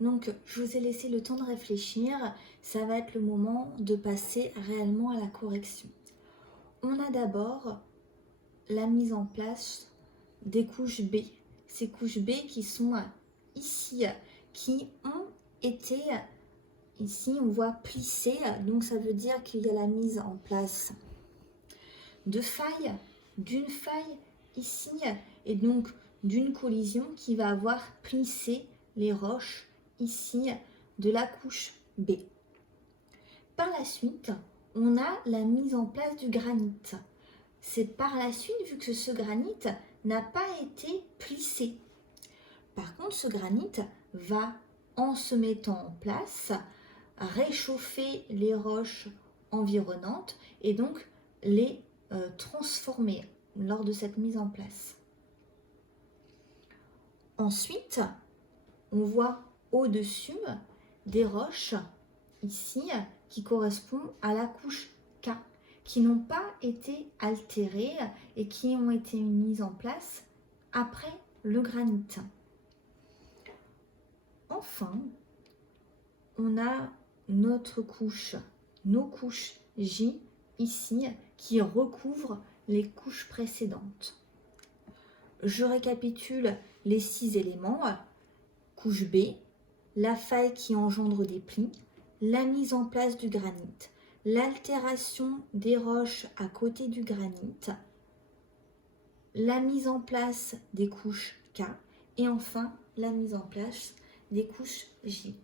Donc, je vous ai laissé le temps de réfléchir. Ça va être le moment de passer réellement à la correction. On a d'abord la mise en place des couches B. Ces couches B qui sont ici, qui ont été, ici on voit plissées, donc ça veut dire qu'il y a la mise en place de failles, d'une faille ici, et donc d'une collision qui va avoir plissé les roches ici de la couche B. Par la suite, on a la mise en place du granit. C'est par la suite, vu que ce granit n'a pas été plissé. Par contre, ce granit va, en se mettant en place, réchauffer les roches environnantes et donc les transformer lors de cette mise en place. Ensuite, on voit au-dessus des roches ici qui correspondent à la couche K, qui n'ont pas été altérées et qui ont été mises en place après le granit. Enfin, on a notre couche, nos couches J ici qui recouvrent les couches précédentes. Je récapitule les 6 éléments. Couche B, la faille qui engendre des plis, la mise en place du granit, l'altération des roches à côté du granit, la mise en place des couches K et enfin la mise en place des couches J.